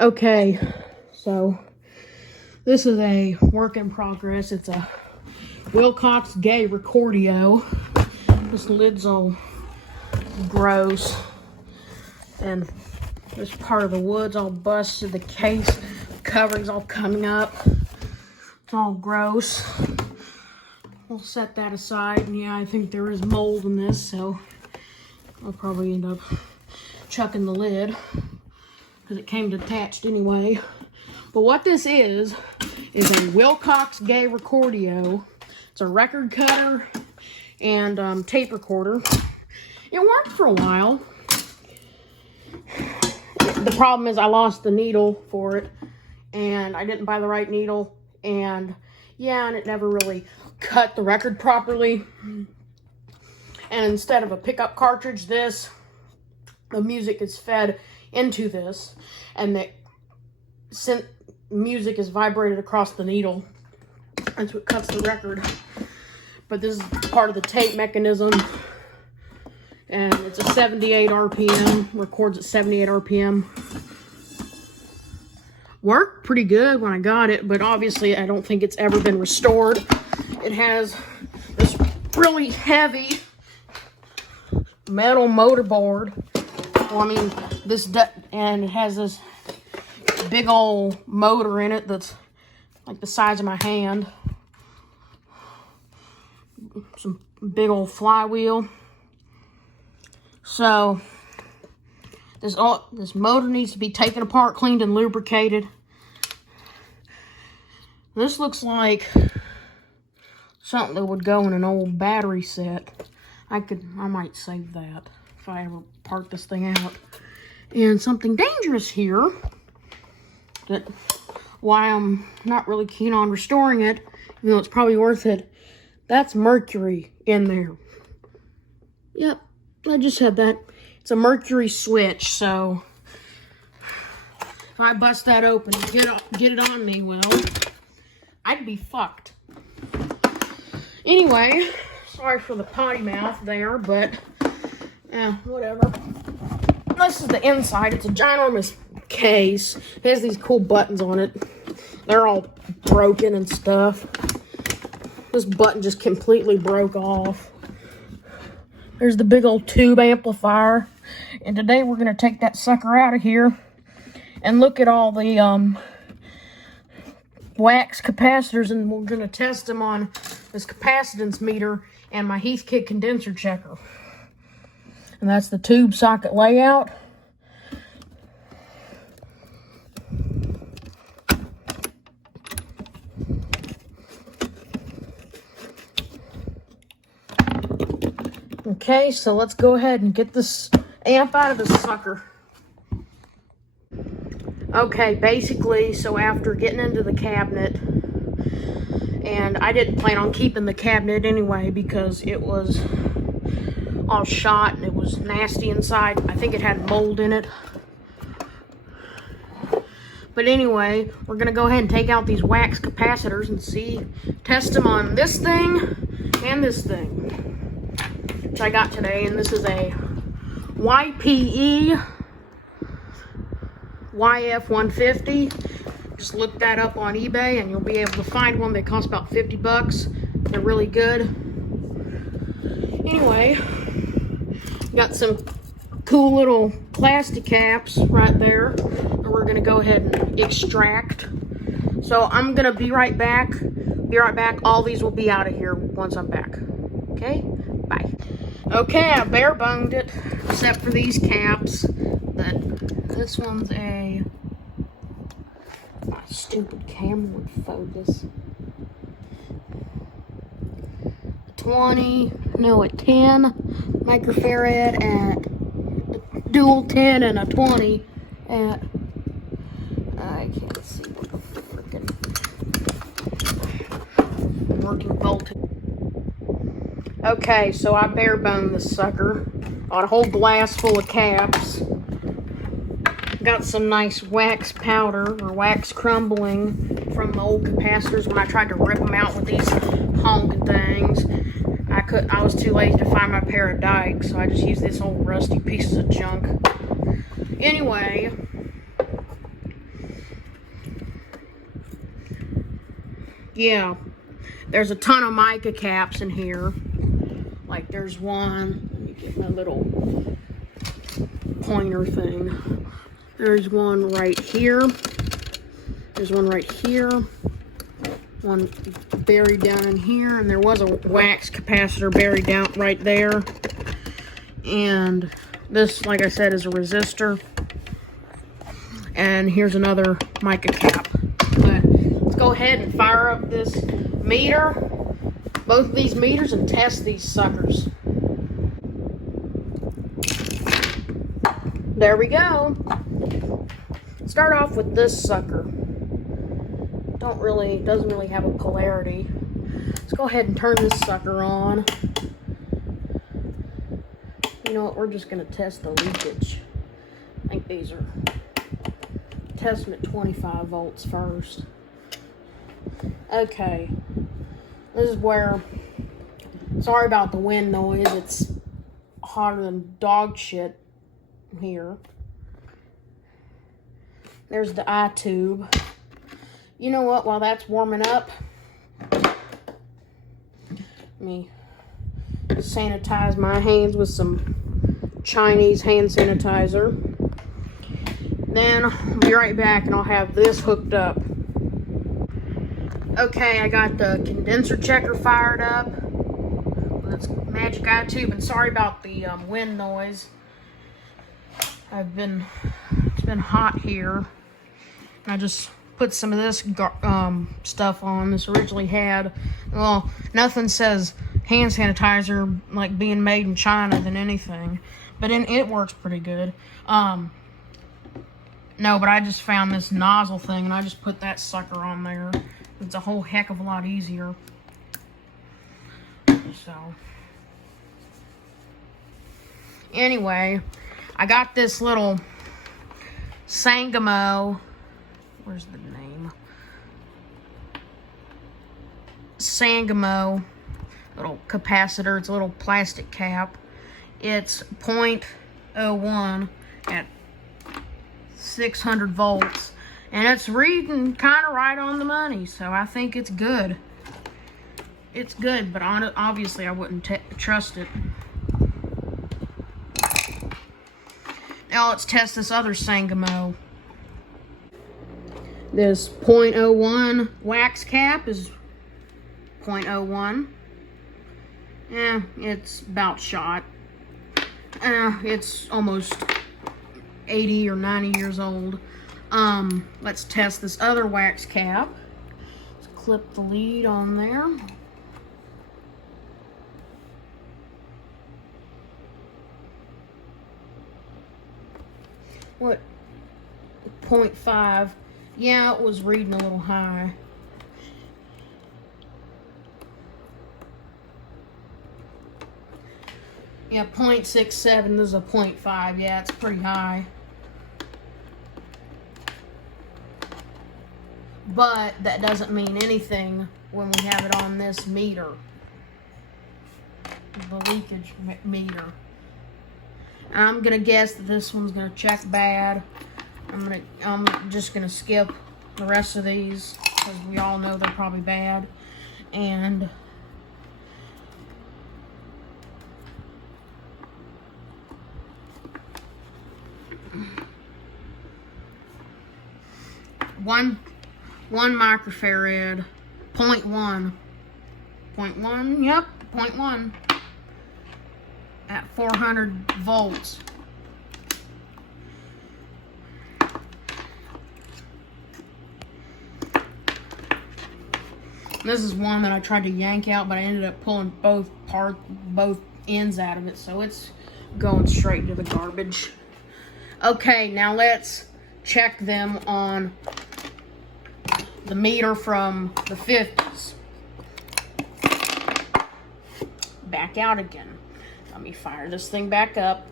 Okay, so this is a work in progress. It's a Wilcox Gay Recordio. This lid's all gross, and this part of the wood's all busted. The case covering's all coming up. It's all gross. We'll set that aside. And yeah, I think there is mold in this, so I'll probably end up chucking the lid because it came detached anyway. But what this is a Wilcox Gay Recordio. It's a record cutter and tape recorder. It worked for a while. The problem is I lost the needle for it, and I didn't buy the right needle, and yeah, and it never really cut the record properly. And instead of a pickup cartridge, the music is fed into this, and the music is vibrated across the needle. That's what cuts the record. But this is part of the tape mechanism, and it's a 78 RPM, records at 78 RPM. Worked pretty good when I got it, but obviously I don't think it's ever been restored. It has this really heavy metal motor board. Well, I mean, and it has this big old motor in it that's like the size of my hand. Some big old flywheel. So this motor needs to be taken apart, cleaned, and lubricated. This looks like something that would go in an old battery set. I might save that if I ever part this thing out. And something dangerous here, that why I'm not really keen on restoring it, even though it's probably worth it. That's mercury in there. Yep, I just had that. It's a mercury switch, so if I bust that open and get it on me, well, I'd be fucked. Anyway, sorry for the potty mouth there, but whatever. This is the inside. It's a ginormous case. It has these cool buttons on it. They're all broken and stuff. This button just completely broke off. There's the big old tube amplifier. And today we're going to take that sucker out of here and look at all the wax capacitors, and we're going to test them on this capacitance meter and my Heathkit condenser checker. And that's the tube socket layout. Okay, so let's go ahead and get this amp out of this sucker. Okay, basically, so after getting into the cabinet, and I didn't plan on keeping the cabinet anyway because it was all shot and it was nasty inside. I think it had mold in it. But anyway, we're going to go ahead and take out these wax capacitors and test them on this thing and this thing, which I got today. And this is a YPE YF150. Just look that up on eBay and you'll be able to find one. They cost about 50 bucks. They're really good. Anyway, got some cool little plastic caps right there that we're gonna go ahead and extract. So I'm gonna be right back. All these will be out of here once I'm back. Okay, bye. Okay, I bare boned it, except for these caps. This one's my stupid camera would focus. A 10 microfarad at dual 10 and a 20 at, I can't see what the freaking working voltage. Okay, so I bare boned this sucker on a whole glass full of caps. Got some nice wax powder or wax crumbling from the old capacitors when I tried to rip them out with these honking things. I was too lazy to find my pair of dikes, so I just used this old rusty pieces of junk. Anyway, yeah, there's a ton of mica caps in here. Like there's one, let me get my little pointer thing. There's one right here. There's one right here. One buried down in here. And there was a wax capacitor buried down right there. And this, like I said, is a resistor. And here's another mica cap. But let's go ahead and fire up this meter. Both of these meters and test these suckers. There we go. Start off with this sucker. Doesn't really have a polarity. Let's go ahead and turn this sucker on. You know what, we're just gonna test the leakage. I think these are, test them at 25 volts first. Okay, this is where, sorry about the wind noise, it's hotter than dog shit here. There's the eye tube. You know what, while that's warming up, let me sanitize my hands with some Chinese hand sanitizer. Then I'll be right back and I'll have this hooked up. Okay, I got the condenser checker fired up. That's magic eye tube, and sorry about the wind noise. It's been hot here. I just put some of this stuff on. This originally had, well, nothing says hand sanitizer like being made in China than anything, but it works pretty good. No, but I just found this nozzle thing and I just put that sucker on there. It's a whole heck of a lot easier. So anyway, I got this little Sangamo, where's the name? Sangamo little capacitor. It's a little plastic cap. It's 0.01 at 600 volts, and it's reading kind of right on the money, so I think it's good. It's good, but obviously I wouldn't trust it. Now let's test this other Sangamo. This 0.01 wax cap is 0.01. Yeah, it's about shot. It's almost 80 or 90 years old. Let's test this other wax cap. Let's clip the lead on there. What? 0.5. Yeah, it was reading a little high. Yeah, 0.67 is a 0.5. Yeah, it's pretty high. But that doesn't mean anything when we have it on this meter. The leakage meter. I'm gonna guess that this one's gonna check bad. I'm just gonna skip the rest of these because we all know they're probably bad. And one microfarad, 0.1. 0.1, yep, 0.1 at 400 volts. This is one that I tried to yank out, but I ended up pulling both ends out of it, so it's going straight to the garbage. Okay, now let's check them on the meter from the 50s. Back out again. Let me fire this thing back up.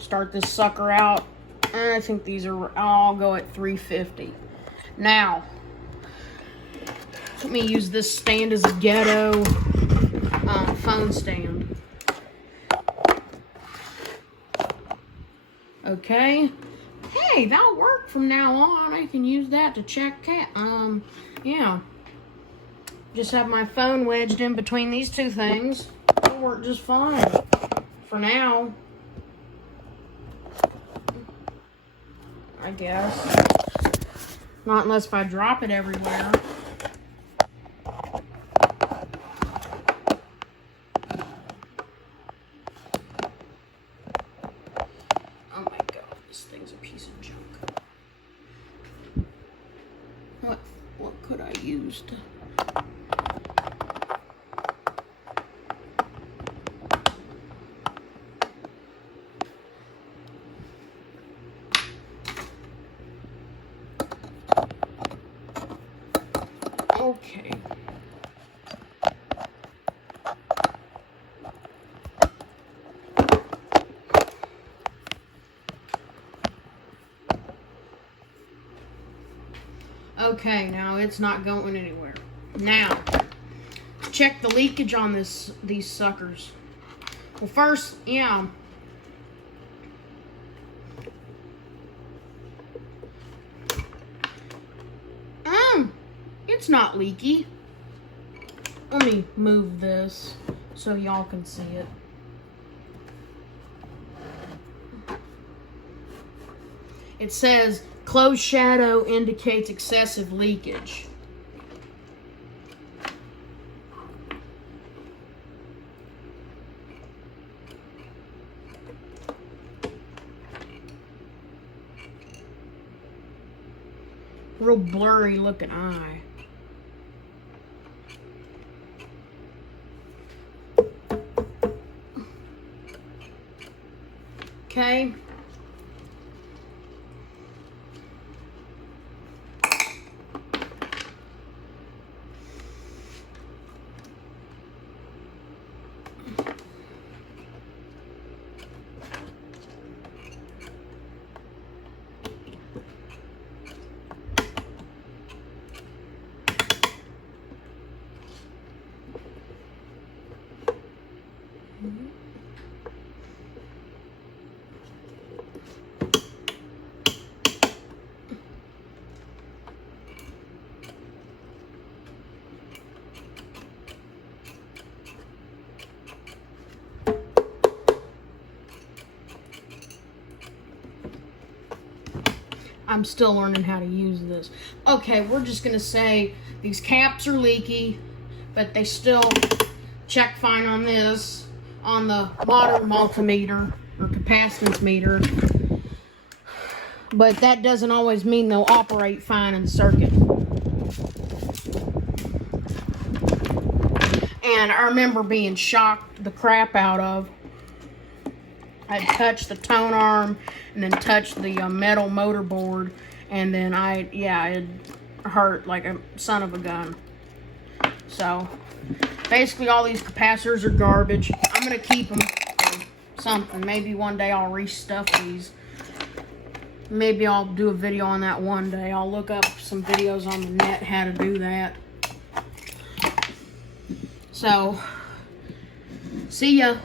Start this sucker out. And I think these are all go at 350. Now, let me use this stand as a ghetto phone stand. Okay. Hey, that'll work from now on. I can use that to check yeah. Just have my phone wedged in between these two things. It'll work just fine for now, I guess. Not unless if I drop it everywhere. Oh my god, this thing's a piece of junk. What could I use to... Okay. Okay, now it's not going anywhere. Now, check the leakage on these suckers. Well, first, yeah. It's not leaky. Let me move this so y'all can see it. It says closed shadow indicates excessive leakage. Real blurry looking eye. Okay. I'm still learning how to use this. Okay, we're just gonna say these caps are leaky, but they still check fine on this, on the modern multimeter or capacitance meter. But that doesn't always mean they'll operate fine in the circuit. And I remember being shocked the crap out of. I'd touched the tone arm and then touched the metal motor board, and then it hurt like a son of a gun. So basically all these capacitors are garbage. I'm gonna keep them for something. Maybe one day I'll restuff these. Maybe I'll do a video on that one day. I'll look up some videos on the net how to do that. So see ya.